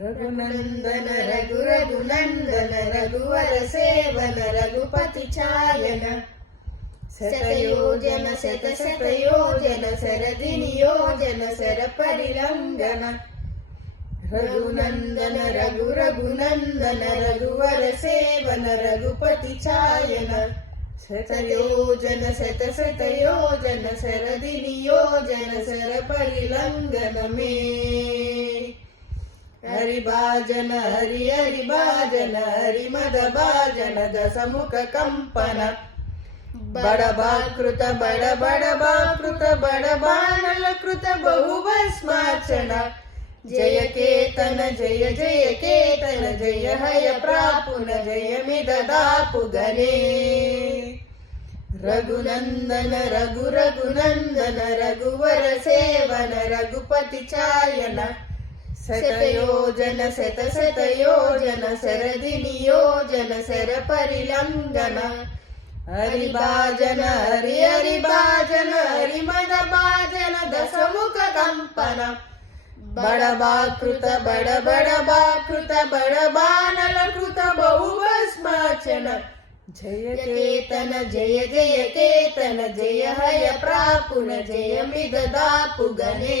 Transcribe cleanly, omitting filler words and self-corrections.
रघुनंदन रघु रघुनंदन रघुवर seven Raghupati चायन शतयोजन शतशतयोजन शरदिनियोजन शरपरिलंघन Raghunandan Raghu Raghunandan रघुवर seven Raghupati चायन शतयोजन शतशतयोजन शरदिनियोजन शरपरिलंघन में हरिभाजन हरि हरिभाजन हरिमद भाजन दशमुख कंपन बड़बाकृत बड़बाकृत बड़बानलकृत बहुभस्मार्चन जय केतन जय जय केतन जय हय प्रापुन जय मिददापु गणे रघुनंदन रघु रघुनंदन रघुवर सेवन रघुपति चायन शतयोजन शतशतयोजन शरदिनियोजन शरपरिलंघन हरिभाजन हरि हरिभाजन हरिमद भाजन दशमुख कंपन बड़बाकृत बड़बाकृत बड़बानलकृत बहुभस्मार्चन जय केतन जय जय केतन जय हय प्रापुन जय मिददापु गणे।